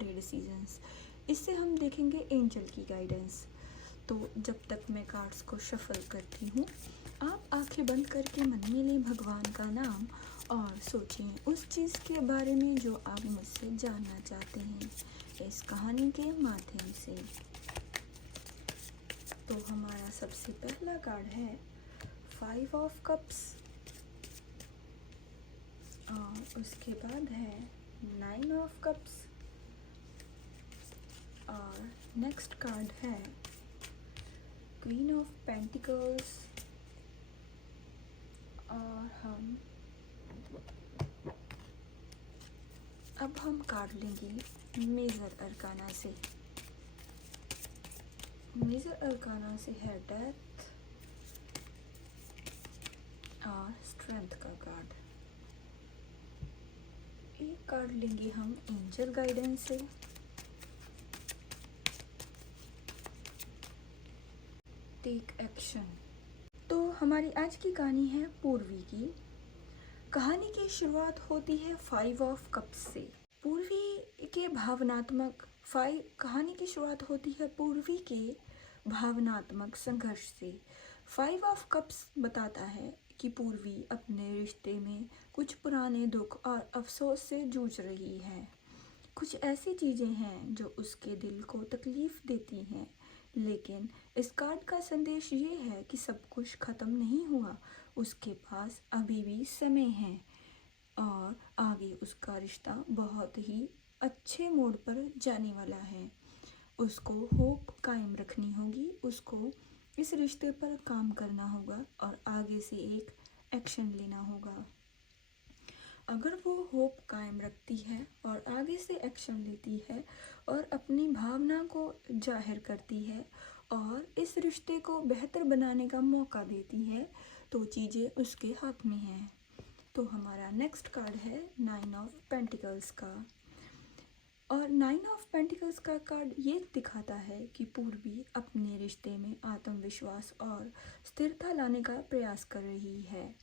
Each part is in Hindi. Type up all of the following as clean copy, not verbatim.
बड़े डिसीजंस। इससे हम देखेंगे एंजल की गाइडेंस। तो जब तक मैं कार्ड्स को शफल करती हूँ, आप आंखें बंद करके मन में लें भगवान का नाम और सोचें उस चीज़ के बारे में जो आप मुझसे जानना चाहते हैं इस कहानी के माध्यम से। तो हमारा सबसे पहला कार्ड है 5 ऑफ कप्स और उसके बाद है 9 ऑफ कप्स और नेक्स्ट कार्ड है क्वीन ऑफ पेंटिकल्स। और अब हम कार्ड लेंगे मेजर अरकाना से। मेजर अरकाना से है डेथ और स्ट्रेंथ का कार्ड। एक कार्ड लेंगे हम एंजल गाइडेंस से। Take action. तो हमारी आज की कहानी है पूर्वी की। कहानी की शुरुआत होती है 5 ऑफ कप्स से। पूर्वी के भावनात्मक कहानी की शुरुआत होती है पूर्वी के भावनात्मक संघर्ष से। 5 ऑफ कप्स बताता है कि पूर्वी अपने रिश्ते में कुछ पुराने दुख और अफसोस से जूझ रही है। कुछ ऐसी चीज़ें हैं जो उसके दिल को तकलीफ़ देती हैं, लेकिन इस कार्ड का संदेश ये है कि सब कुछ ख़त्म नहीं हुआ। उसके पास अभी भी समय है और आगे उसका रिश्ता बहुत ही अच्छे मोड़ पर जाने वाला है। उसको होप कायम रखनी होगी, उसको इस रिश्ते पर काम करना होगा और आगे से एक एक्शन लेना होगा। अगर वो होप कायम रखती है और आगे से एक्शन लेती है और अपनी भावना को जाहिर करती है और इस रिश्ते को बेहतर बनाने का मौका देती है, तो चीज़ें उसके हाथ में हैं। तो हमारा नेक्स्ट कार्ड है 9 ऑफ पेंटिकल्स का। और 9 ऑफ पेंटिकल्स का कार्ड ये दिखाता है कि पूर्वी अपने रिश्ते में आत्मविश्वास और स्थिरता लाने का प्रयास कर रही है।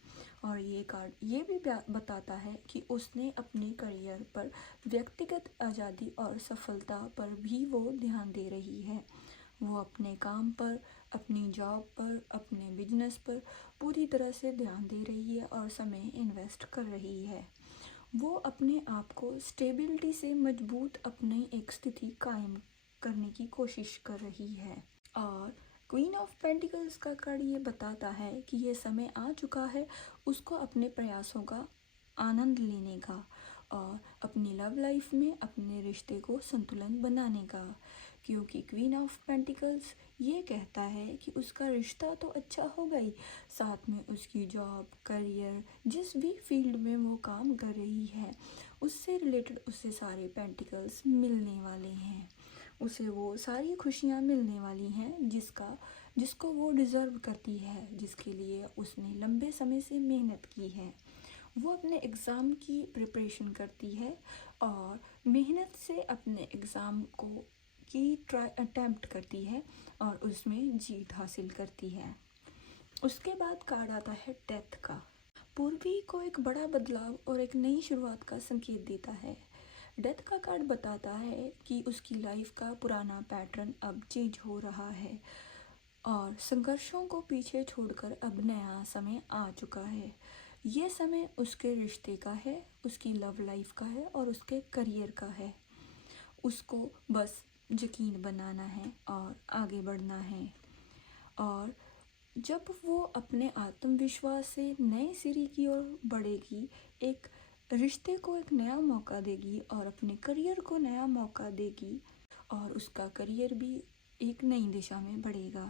और ये कार्ड ये भी बताता है कि उसने अपने करियर पर, व्यक्तिगत आज़ादी और सफलता पर भी वो ध्यान दे रही है। वो अपने काम पर, अपनी जॉब पर, अपने बिजनेस पर पूरी तरह से ध्यान दे रही है और समय इन्वेस्ट कर रही है। वो अपने आप को स्टेबिलिटी से मजबूत अपनी एक स्थिति कायम करने की कोशिश कर रही है। और क्वीन ऑफ पेंटिकल्स का कार्ड ये बताता है कि ये समय आ चुका है उसको अपने प्रयासों का आनंद लेने का और अपनी लव लाइफ में अपने रिश्ते को संतुलन बनाने का। क्योंकि क्वीन ऑफ पेंटिकल्स ये कहता है कि उसका रिश्ता तो अच्छा होगा ही, साथ में उसकी जॉब, करियर, जिस भी फील्ड में वो काम कर रही है उससे रिलेटेड उसे सारे पेंटिकल्स मिलने वाले हैं। उसे वो सारी खुशियाँ मिलने वाली हैं जिसको वो डिज़र्व करती है, जिसके लिए उसने लंबे समय से मेहनत की है। वो अपने एग्ज़ाम की प्रिपरेशन करती है और मेहनत से अपने एग्ज़ाम की अटैम्प्ट करती है और उसमें जीत हासिल करती है। उसके बाद कार्ड आता है डेथ का। पूर्वी को एक बड़ा बदलाव और एक नई शुरुआत का संकेत देता है। डेथ का कार्ड बताता है कि उसकी लाइफ का पुराना पैटर्न अब चेंज हो रहा है और संघर्षों को पीछे छोड़कर अब नया समय आ चुका है। ये समय उसके रिश्ते का है, उसकी लव लाइफ का है और उसके करियर का है। उसको बस यकीन बनाना है और आगे बढ़ना है। और जब वो अपने आत्मविश्वास से नए सिरे की ओर बढ़ेगी, एक रिश्ते को एक नया मौका देगी और अपने करियर को नया मौका देगी और उसका करियर भी एक नई दिशा में बढ़ेगा।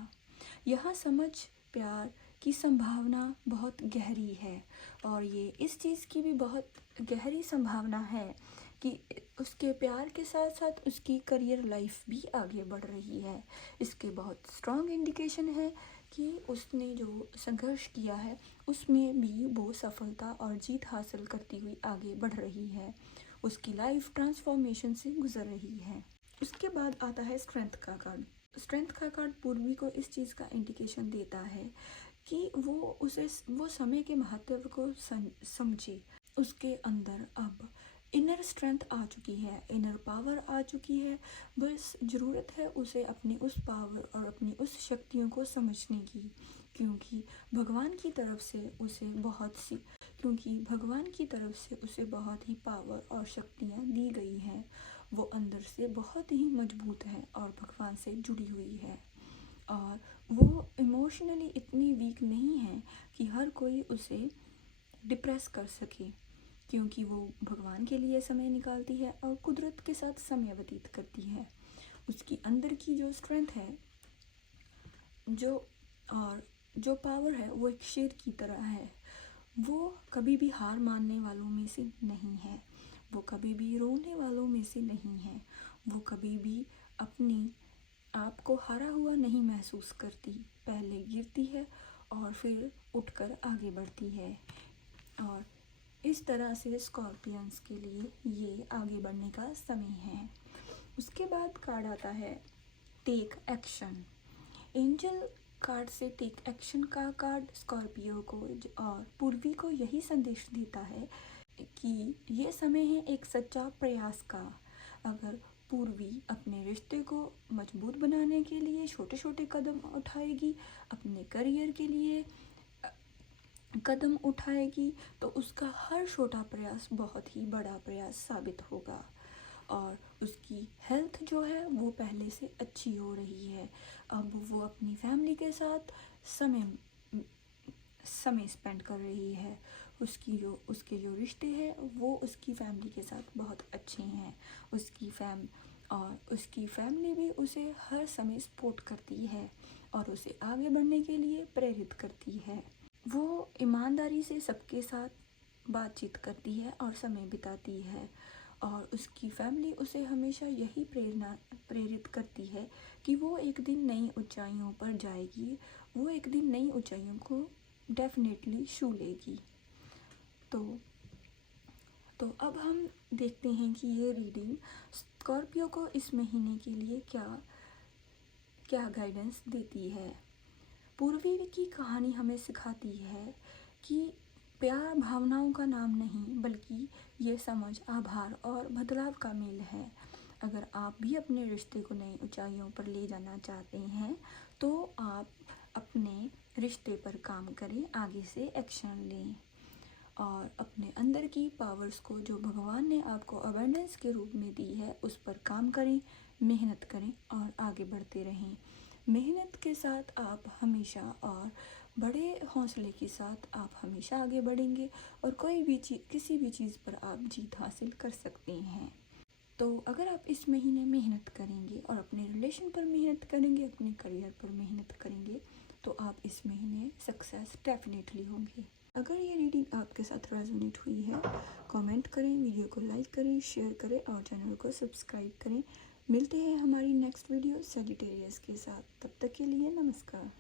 यहाँ समझ, प्यार की संभावना बहुत गहरी है और ये इस चीज़ की भी बहुत गहरी संभावना है कि उसके प्यार के साथ साथ उसकी करियर लाइफ भी आगे बढ़ रही है। इसके बहुत स्ट्रॉन्ग इंडिकेशन है कि उसने जो संघर्ष किया है उसमें भी वो सफलता और जीत हासिल करती हुई आगे बढ़ रही है। उसकी लाइफ ट्रांसफॉर्मेशन से गुजर रही है। उसके बाद आता है स्ट्रेंथ का कार्ड। स्ट्रेंथ का कार्ड पूर्वी को इस चीज़ का इंडिकेशन देता है कि वो समय के महत्व को समझे। उसके अंदर अब इनर स्ट्रेंथ आ चुकी है, इनर पावर आ चुकी है। बस ज़रूरत है उसे अपनी उस पावर और अपनी उस शक्तियों को समझने की, क्योंकि भगवान की तरफ से उसे बहुत ही पावर और शक्तियाँ दी गई हैं। वो अंदर से बहुत ही मजबूत है और भगवान से जुड़ी हुई है, और वो इमोशनली इतनी वीक नहीं है कि हर कोई उसे डिप्रेस कर सके, क्योंकि वो भगवान के लिए समय निकालती है और कुदरत के साथ समय व्यतीत करती है। उसकी अंदर की जो स्ट्रेंथ है, जो और जो पावर है, वो एक शेर की तरह है। वो कभी भी हार मानने वालों में से नहीं है, वो कभी भी रोने वालों में से नहीं है, वो कभी भी अपनी आप को हारा हुआ नहीं महसूस करती। पहले गिरती है और फिर उठकर आगे बढ़ती है। और इस तरह से स्कॉर्पियंस के लिए ये आगे बढ़ने का समय है। उसके बाद कार्ड आता है टेक एक्शन। एंजल कार्ड से टेक एक्शन का कार्ड स्कॉर्पियो को और पूर्वी को यही संदेश देता है कि ये समय है एक सच्चा प्रयास का। अगर पूर्वी अपने रिश्ते को मजबूत बनाने के लिए छोटे छोटे कदम उठाएगी, अपने करियर के लिए कदम उठाएगी, तो उसका हर छोटा प्रयास बहुत ही बड़ा प्रयास साबित होगा। और उसकी हेल्थ जो है वो पहले से अच्छी हो रही है। अब वो अपनी फैमिली के साथ समय स्पेंड कर रही है। उसके जो रिश्ते हैं वो उसकी फैमिली के साथ बहुत अच्छे हैं। उसकी फैमिली भी उसे हर समय सपोर्ट करती है और उसे आगे बढ़ने के लिए प्रेरित करती है। वो ईमानदारी से सबके साथ बातचीत करती है और समय बिताती है, और उसकी फैमिली उसे हमेशा यही प्रेरित करती है कि वो एक दिन नई ऊंचाइयों पर जाएगी, वो एक दिन नई ऊंचाइयों को डेफिनेटली छू लेगी। तो अब हम देखते हैं कि ये रीडिंग स्कॉर्पियो को इस महीने के लिए क्या गाइडेंस देती है। पूर्वी की कहानी हमें सिखाती है कि प्यार भावनाओं का नाम नहीं, बल्कि ये समझ, आभार और बदलाव का मेल है। अगर आप भी अपने रिश्ते को नई ऊंचाइयों पर ले जाना चाहते हैं, तो आप अपने रिश्ते पर काम करें, आगे से एक्शन लें और अपने अंदर की पावर्स को जो भगवान ने आपको अबंडेंस के रूप में दी है उस पर काम करें, मेहनत करें और आगे बढ़ते रहें। मेहनत के साथ आप हमेशा और बड़े हौसले के साथ आप हमेशा आगे बढ़ेंगे और किसी भी चीज़ पर आप जीत हासिल कर सकते हैं। तो अगर आप इस महीने मेहनत करेंगे और अपने रिलेशन पर मेहनत करेंगे, अपने करियर पर मेहनत करेंगे, तो आप इस महीने सक्सेस डेफिनेटली होंगे। अगर ये रीडिंग आपके साथ रेजोनेट हुई है, कमेंट करें, वीडियो को लाइक करें, शेयर करें और चैनल को सब्सक्राइब करें। मिलते हैं हमारी नेक्स्ट वीडियो सेजिटेरियस के साथ। तब तक के लिए नमस्कार।